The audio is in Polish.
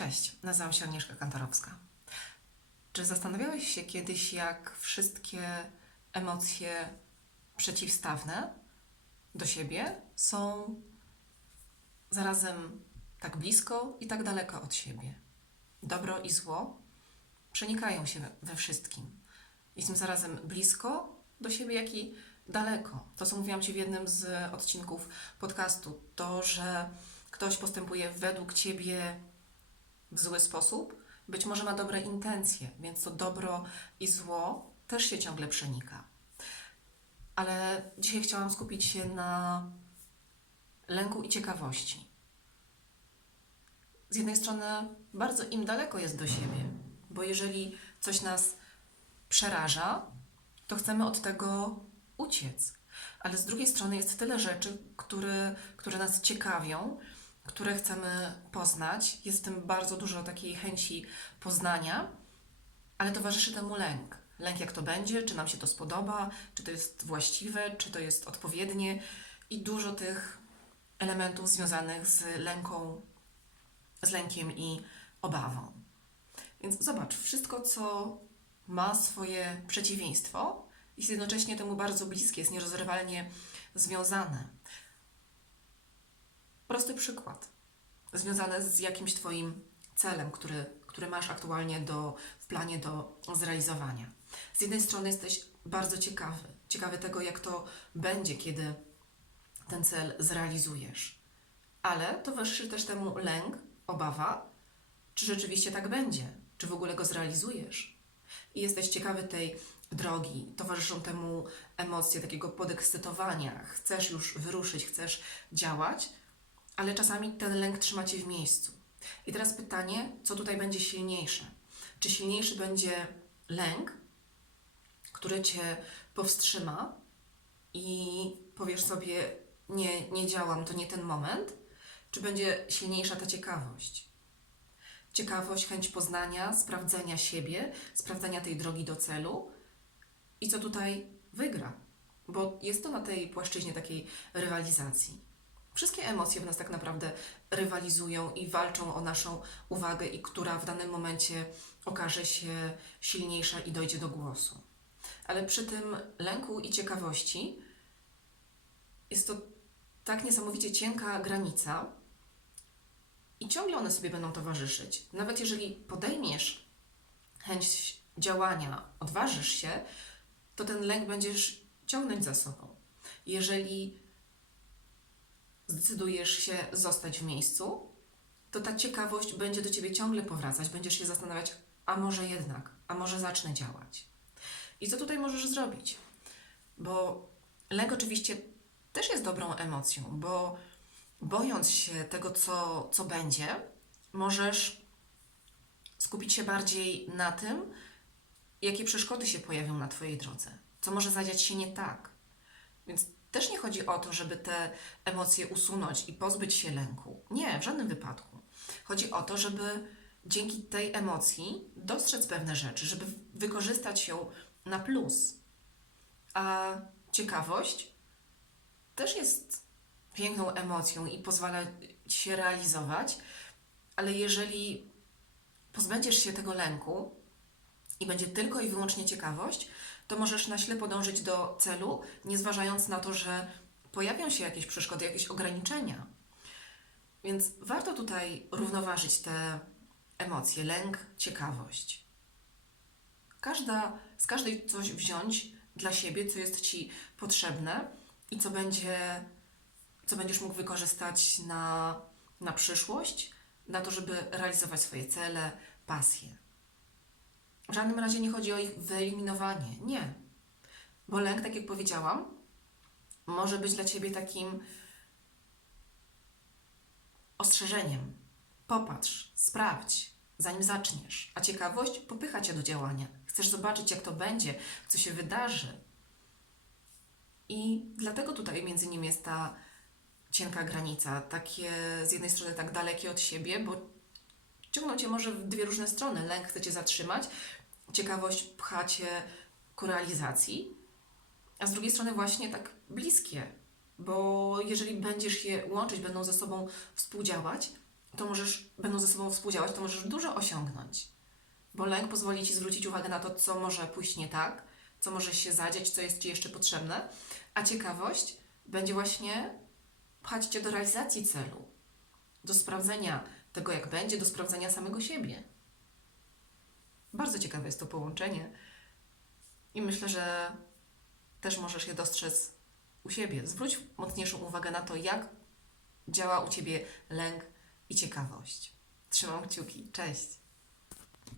Cześć, nazywam się Agnieszka Kantarowska. Czy zastanawiałeś się kiedyś, jak wszystkie emocje przeciwstawne do siebie są zarazem tak blisko i tak daleko od siebie? Dobro i zło przenikają się we- wszystkim. I są zarazem blisko do siebie, jak i daleko. To, co mówiłam Ci w jednym z odcinków podcastu, to, że ktoś postępuje według Ciebie w zły sposób, być może ma dobre intencje, więc to dobro i zło też się ciągle przenika. Ale dzisiaj chciałam skupić się na lęku i ciekawości. Z jednej strony bardzo im daleko jest do siebie, bo jeżeli coś nas przeraża, to chcemy od tego uciec. Ale z drugiej strony jest tyle rzeczy, które, które nas ciekawią, które chcemy poznać. Jest w tym bardzo dużo takiej chęci poznania, ale towarzyszy temu lęk. Lęk, jak to będzie, czy nam się to spodoba, czy to jest właściwe, czy to jest odpowiednie, i dużo tych elementów związanych z lęką, z lękiem i obawą. Więc zobacz, wszystko, co ma swoje przeciwieństwo, jest jednocześnie temu bardzo bliskie, jest nierozerwalnie związane. Prosty przykład, związany z jakimś Twoim celem, który, który masz aktualnie do, w planie do zrealizowania. Z jednej strony jesteś bardzo ciekawy, ciekawy tego, jak to będzie, kiedy ten cel zrealizujesz, ale towarzyszy też temu lęk, obawa, czy rzeczywiście tak będzie, czy w ogóle go zrealizujesz. I jesteś ciekawy tej drogi, towarzyszą temu emocje takiego podekscytowania. Chcesz już wyruszyć, chcesz działać, ale czasami ten lęk trzyma cię w miejscu. I teraz pytanie, co tutaj będzie silniejsze? Czy silniejszy będzie lęk, który cię powstrzyma i powiesz sobie, nie, nie działam, to nie ten moment? Czy będzie silniejsza ta ciekawość? Ciekawość, chęć poznania, sprawdzenia siebie, sprawdzenia tej drogi do celu i co tutaj wygra, bo jest to na tej płaszczyźnie takiej rywalizacji. Wszystkie emocje w nas tak naprawdę rywalizują i walczą o naszą uwagę, i która w danym momencie okaże się silniejsza i dojdzie do głosu. Ale przy tym lęku i ciekawości jest to tak niesamowicie cienka granica, i ciągle one sobie będą towarzyszyć. Nawet jeżeli podejmiesz chęć działania, odważysz się, to ten lęk będziesz ciągnąć za sobą. Jeżeli zdecydujesz się zostać w miejscu, to ta ciekawość będzie do ciebie ciągle powracać, będziesz się zastanawiać, a może jednak, a może zacznę działać. I co tutaj możesz zrobić? Bo lęk oczywiście też jest dobrą emocją, bo bojąc się tego, co, co będzie, możesz skupić się bardziej na tym, jakie przeszkody się pojawią na Twojej drodze, co może zadziać się nie tak. Więc też nie chodzi o to, żeby te emocje usunąć i pozbyć się lęku. Nie, w żadnym wypadku. Chodzi o to, żeby dzięki tej emocji dostrzec pewne rzeczy, żeby wykorzystać ją na plus. A ciekawość też jest piękną emocją i pozwala ci się realizować, ale jeżeli pozbędziesz się tego lęku i będzie tylko i wyłącznie ciekawość, to możesz na ślepo dążyć do celu, nie zważając na to, że pojawią się jakieś przeszkody, jakieś ograniczenia. Więc warto tutaj równoważyć te emocje, lęk, ciekawość. Każda, z każdej coś wziąć dla siebie, co jest Ci potrzebne i co będzie co będziesz mógł wykorzystać na, na przyszłość, na to, żeby realizować swoje cele, pasje. W żadnym razie nie chodzi o ich wyeliminowanie. Nie. Bo lęk, tak jak powiedziałam, może być dla ciebie takim ostrzeżeniem. Popatrz, sprawdź, zanim zaczniesz. A ciekawość popycha cię do działania. Chcesz zobaczyć, jak to będzie, co się wydarzy. I dlatego tutaj między nimi jest ta cienka granica, takie z jednej strony tak dalekie od siebie, bo ciągną cię może w dwie różne strony. Lęk chce cię zatrzymać, ciekawość pcha cię ku realizacji, a z drugiej strony właśnie tak bliskie, bo jeżeli będziesz je łączyć, będą ze sobą współdziałać, to możesz, będą ze sobą współdziałać, to możesz dużo osiągnąć. Bo lęk pozwoli ci zwrócić uwagę na to, co może pójść nie tak, co może się zadziać, co jest ci jeszcze potrzebne, a ciekawość będzie właśnie pchać cię do realizacji celu, do sprawdzenia tego, jak będzie, do sprawdzenia samego siebie. Bardzo ciekawe jest to połączenie i myślę, że też możesz je dostrzec u siebie. Zwróć mocniejszą uwagę na to, jak działa u ciebie lęk i ciekawość. Trzymam kciuki. Cześć!